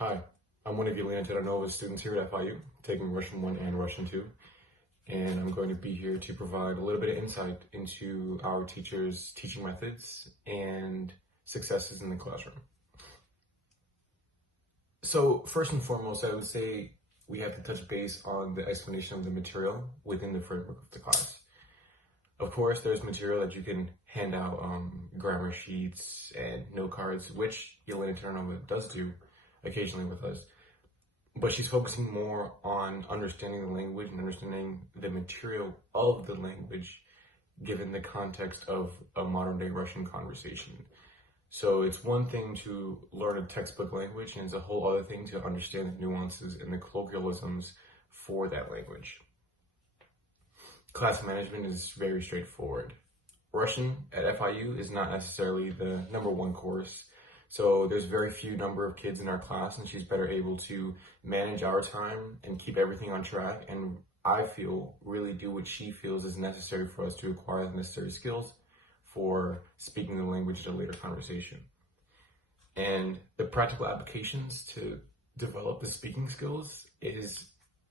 Hi, I'm one of Milanova's students here at FIU, taking Russian 1 and Russian 2, and I'm going to be here to provide a little bit of insight into our teachers' teaching methods and successes in the classroom. So first and foremost, I would say we have to touch base on the explanation of the material within the framework of the class. Of course, there's material that you can hand out, grammar sheets and note cards, which Milanova does do occasionally with us, but she's focusing more on understanding the language and understanding the material of the language given the context of a modern day Russian conversation. So it's one thing to learn a textbook language, and it's a whole other thing to understand the nuances and the colloquialisms for that language. Class management is very straightforward. Russian at FIU is not necessarily the number one course, so there's very few number of kids in our class, and she's better able to manage our time and keep everything on track, and I feel really do what she feels is necessary for us to acquire the necessary skills for speaking the language at a later conversation. And the practical applications to develop the speaking skills is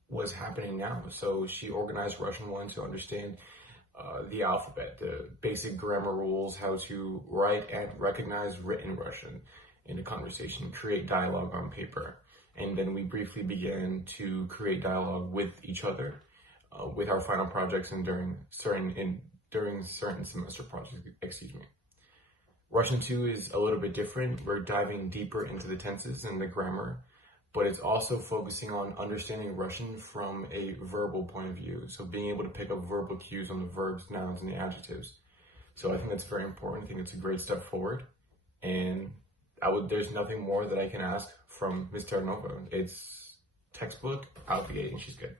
what's happening now. So she organized Russian 1 to understand the alphabet, the basic grammar rules, how to write and recognize written Russian in a conversation, create dialogue on paper. And then we briefly began to create dialogue with each other with our final projects and during certain semester projects, Russian 2 is a little bit different. We're diving deeper into the tenses and the grammar, but it's also focusing on understanding Russian from a verbal point of view. So being able to pick up verbal cues on the verbs, nouns, and the adjectives. So I think that's very important. I think it's a great step forward. And there's nothing more that I can ask from Ms. Terranova. It's textbook, out the gate, and she's good.